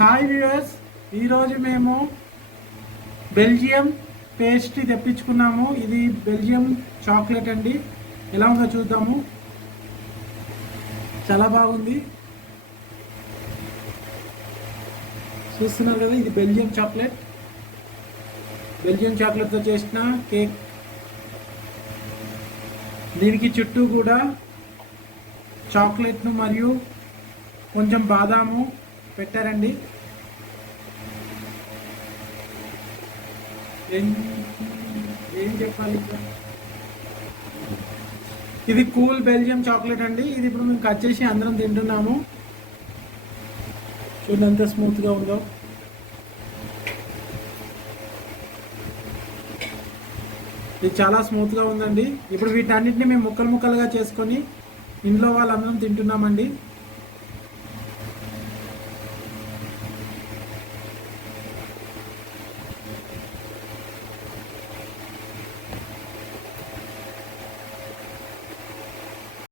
Hi viewers, ఈరోజు మేము Belgium pastry తెప్పించుకున్నాము. ఇది బెల్జియం చాక్లెట్ అండి. ఎలా ఉందో చూద్దాము. చాలా బాగుంది. చూస్తున్నారు కదా, ఇది బెల్జియం చాక్లెట్తో చేసిన కేక్. దీనికి చుట్టూ కూడా చాక్లెట్ను మరియు కొంచెం బాదాము పెట్టారండి. ఏం చెప్పాలి, ఇది కూల్ బెల్జియం చాక్లెట్ అండి. ఇది ఇప్పుడు మేము కట్ చేసి అందరం తింటున్నాము. చూడండి ఎంత స్మూత్గా ఉందో. ఇది చాలా స్మూత్గా ఉందండి. ఇప్పుడు వీటన్నిటిని మేము ముక్కలుగా చేసుకొని ఇంట్లో వాళ్ళందరం తింటున్నామండి.